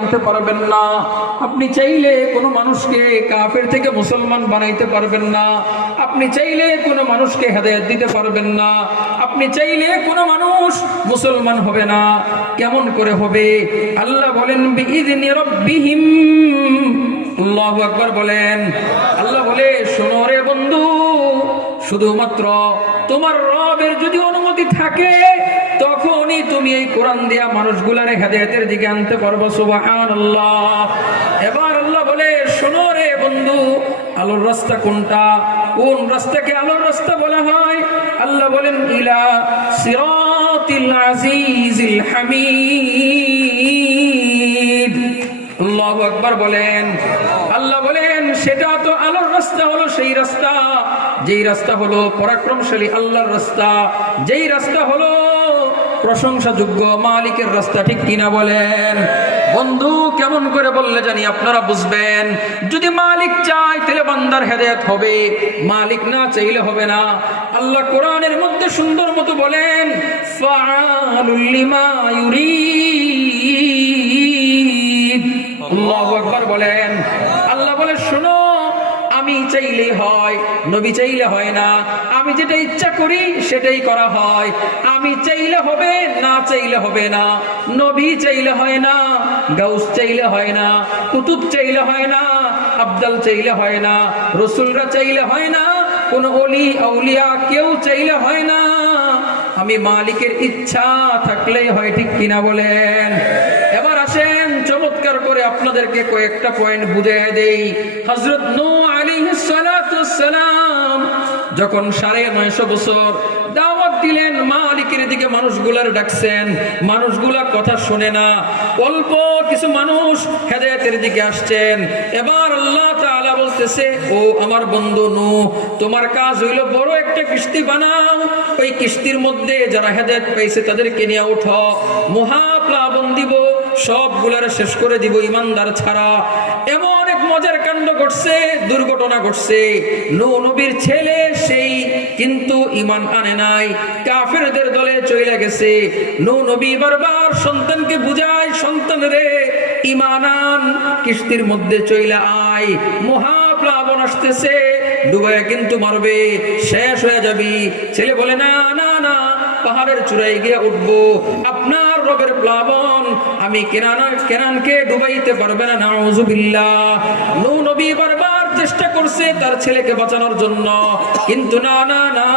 আনতে পারবেন না। আপনি চাইলে কোনো মানুষকে কাফের থেকে মুসলমান বানাইতে পারবেন না। আপনি চাইলে কোনো মানুষকে হেদায়েত দিতে পারবেন না। আপনি চাইলে কোনো মানুষ মুসলমান হবে না। কেমন করে হবে? আল্লাহ বলেন বিইذনি রাব্বিহিম। আল্লাহু আকবার বলেন। আল্লাহ বলে, শোনো রে বন্ধু, শুধুমাত্র তোমার রবের যদি অনুমতি থাকে তখনই তুমি এই কোরআন দিয়া মানুষগুলার হেদায়েতের দিকে আনতে পারবো। সুবহানাল্লাহ। এবার আল্লাহ বলে, শোনো রে বন্ধু, আলোর রাস্তা কোনটা? কোন রাস্তাকে আলোর রাস্তা বলা হয়? আল্লাহ বলেন, ইলা সিরাতিল আজিজিল হামিদ। আল্লাহু আকবার বলেন। আল্লাহ বলেন, সেটা তো আলোর রাস্তা হলো সেই রাস্তা, যেই রাস্তা হলো পরাক্রমশালী আল্লাহর রাস্তা, যেই রাস্তা হলো প্রশংসাযোগ্য মালিকের রাস্তা। ঠিক কিনা বলেন? বন্ধু, কেমন করে বললে জানি আপনারা বুঝবেন? যদি মালিক চায় তাহলে বান্দার হেদায়েত হবে, মালিক না চাইলে হবে না। আল্লাহ কোরআনের মধ্যে সুন্দর মতো বলেন, ফাআলুল লিমা ইউরিদ। আল্লাহু আকবার বলেন। আল্লাহ বলে, শোনো, আমি চাইলেই হয়, নবী চাইলে হয় না। আমি যেটা ইচ্ছা করি সেটাই করা হয়। আমি চাইলে হবে, না চাইলে হবে না। নবী চাইলে হয় না, গাউস চাইলে হয় না, কুতুব চাইলে হয় না, আব্দাল চাইলে হয় না, রাসূলরা চাইলে হয় না, কোন ওলি আউলিয়া কেউ চাইলে হয় না। আমি মালিকের ইচ্ছা থাকলেই হয়। ঠিক কিনা বলেন? এবার আসেন, চমৎকার করে আপনাদেরকে কয়েকটা পয়েন্ট বুঝিয়ে দেই। হযরত নূহ আলাইহিস সালাতু ওয়াস সালাম যখন 950 বছর দাওয়াত দিলেন, মালিকের দিকে মানুষগুলার ডাকছেন, মানুষগুলা কথা শুনে না। অল্প কিছু মানুষ হেদায়েতের দিকে আসছেন। এবার আল্লাহ তাআলা বলতেছে, ও আমার বন্ধু নূহ, তোমার কাজ হইল বড় একটা কিস্তি বানাও। ওই কিস্তির মধ্যে যারা হেদায়েত পাইছে তাদেরকে নিয়ে উঠো, মহাপ্লাবন দিব, সবগুলার শেষ করে দিব ইমানদার ছাড়া। এমন এক মজার কাণ্ড ঘটছে, দুর্ঘটনা ঘটছে। নূহ নবীর ছেলে সেই কিন্তু ঈমান আনে নাই, কাফেরদের দলে চলে গেছে। নূহ নবী বারবার সন্তানকে বুঝায়, সন্তান রে ঈমান আন, কিস্তির মধ্যে চলে আয়, মহাপ্লাবন আসতেছে, ডুবায়া কিন্তু মারবে, শেষ হয়ে যাবি। ছেলে বলে, না না না, পাহাড়ের চূড়ায় গিয়ে উঠবো, আপনার রবের প্লাবন আমি কেনানকে ডুবাইতে পারবে না। নাউযুবিল্লাহ। নূহ নবী বারবার চেষ্টা করছে তার ছেলেকে বাঁচানোর জন্য, কিন্তু না না না,